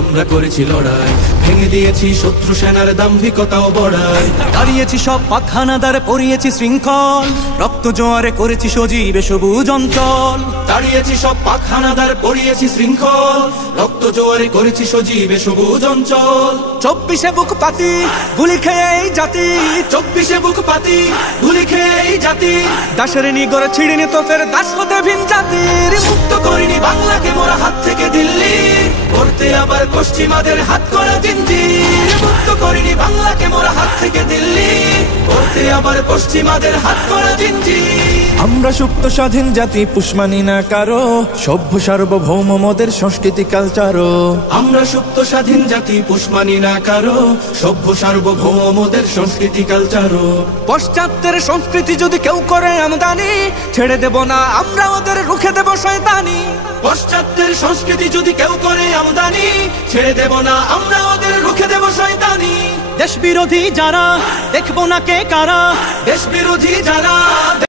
আমরা করেছি লড়াই, ভেঙে দিয়েছি শত্রু সেনার দাম্ভিকতাও বড়াই। দাঁড়িয়েছি সব পাখানাদার, পরিয়েছি শৃঙ্খল, রক্ত জোয়ারে করেছি সজীবে সবুজ অঞ্চল। দাঁড়িয়েছি সব পাখানাদার, পরিয়েছি শৃঙ্খল, রক্ত জোয়ারে করেছি সজীবে সবুজ অঞ্চল। 24 বুক পাতি গুলি খেয়ে এই জাতি, 24 বুক পাতি গুলি খেয়ে এই জাতি, দাসের নিগড়ে ছিড়িনি তো ফের দাস হতে ভিন জাতির। মুক্ত করিনি বাংলাকে মোরা হাত থেকে দিল্লি, করতে আবার পশ্চিমাদের হাত করা জিঞ্জির। মুক্ত করিনি বাংলাকে মোরা হাত থেকে দিল্লি, করতে আবার পশ্চিমাদের হাত করা জিঞ্জির। আমরা সুপ্ত স্বাধীন জাতি, পুষ্মানি না কারো, সভ্য সার্বভৌম মোদের সংস্কৃতি কালচারও। আমরা সুপ্ত স্বাধীন জাতি, পুষ্মানি না কারো, সভ্য সার্বভৌম মোদের সংস্কৃতি কালচারও। পশ্চাত্যের সংস্কৃতি যদি কেউ করে আমদানি, ছেড়ে দেব না আমরা ওদের, রুখে দেব শয়তানি। পশ্চাত্যের সংস্কৃতি যদি কেউ করে আমদানি, ছেড়ে দেব না আমরা ওদের, রুখে দেব শয়তানি। দেশ বিরোধী যারা, দেখবো না কে কারা, দেশ বিরোধী যারা।